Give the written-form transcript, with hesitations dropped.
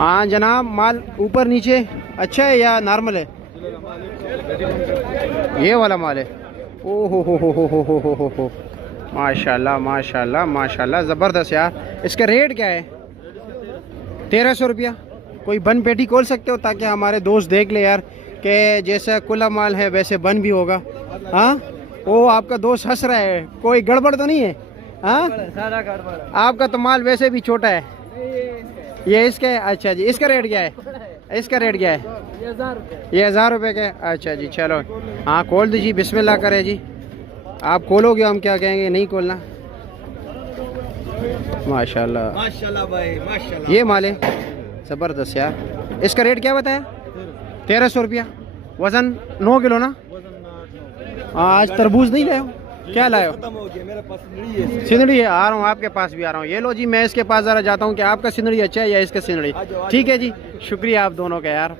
हाँ जनाब, माल ऊपर नीचे अच्छा है या नॉर्मल है? ये वाला माल है। ओ हो, माशाल्लाह माशाल्लाह माशाल्लाह, ज़बरदस्त यार। इसका रेट क्या है? 1300 रुपया। कोई बन पेटी खोल सकते हो ताकि हमारे दोस्त देख ले यार कि जैसा खुला माल है वैसे बन भी होगा। हाँ, वो आपका दोस्त हंस रहा है, कोई गड़बड़ तो नहीं है? हाँ, आपका तो माल वैसे भी छोटा है। ये इसका है? अच्छा जी, इसका रेट क्या है? इसका रेट क्या है? ये 1000 रुपये का। अच्छा जी, चलो हाँ खोल दीजिए, बिस्मिल्लाह करें जी। आप खोलोगे हम क्या कहेंगे, नहीं खोलना। माशाल्लाह माशाल्लाह भाई माशाल्लाह। ये माल है ज़बरदस्त यार। इसका रेट क्या बताया? 1300 रुपया। वज़न 9 किलो ना? हाँ, आज तरबूज नहीं लाए हो? क्या लाए हो? खत्म हो गया, मेरे पास सिंदड़ी है। सिंदड़ी है, आ रहा हूँ आपके पास भी आ रहा हूँ। ये लो जी, मैं इसके पास ज़रा जाता हूँ कि आपका सिंदड़ी अच्छा है या इसका सिंदड़ी। ठीक है जी, शुक्रिया आप दोनों का यार।